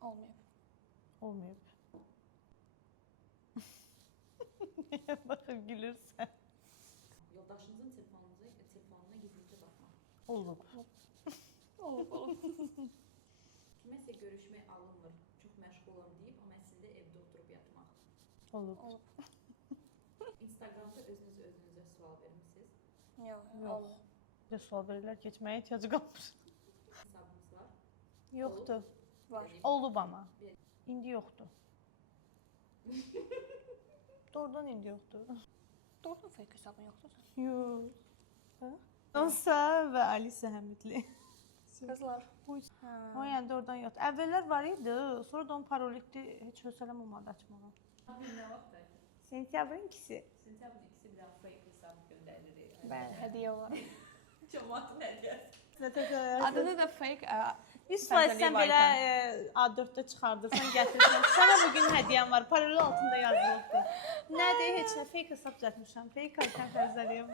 Olmayıb. Olmayıb. Nəyə baxıb gülürsən? Yoldaşınızın telefonuna gizlicə baxmaq. Olub. Olub. Kiməsə görüşmək alınmır, çox məşğulam deyib, amma əslində evdə oturub yatmaq. Olub. Instagramda özünüzə sual vermisiniz. Yox. Bir sual verirlər, keçməyə ehtiyacı qalmır. Hesabınız var. Yoxdur. Var. Olub ama. İndi yoxdur. Doğrudan indi yoxdur. Doğrudan fake hesabın yoxdur. Yox. Dansa və Alisa Həmidli. Qızlar. O yəni doğrudan yoxdur. Əvvəllər var idi, sonra da onun parol etdi, heç hövsələm olmadı açmağa. Nə vaxtda? Sentyabrın 2-si. Sentyabrın 2-si bir daha fake hesab göndəririk. Bəli, hədiyyə olar. Cəmaatın hədiyyəsi. Adı da fake. 100% sən belə A4-də çıxardırsan, gətirsən. Sənə bugün hədiyyəm var, parolü altında yazılıbdır. Nədir, heç nə, fake hesab düzəltmişəm. Fake aytan xərzəliyəm.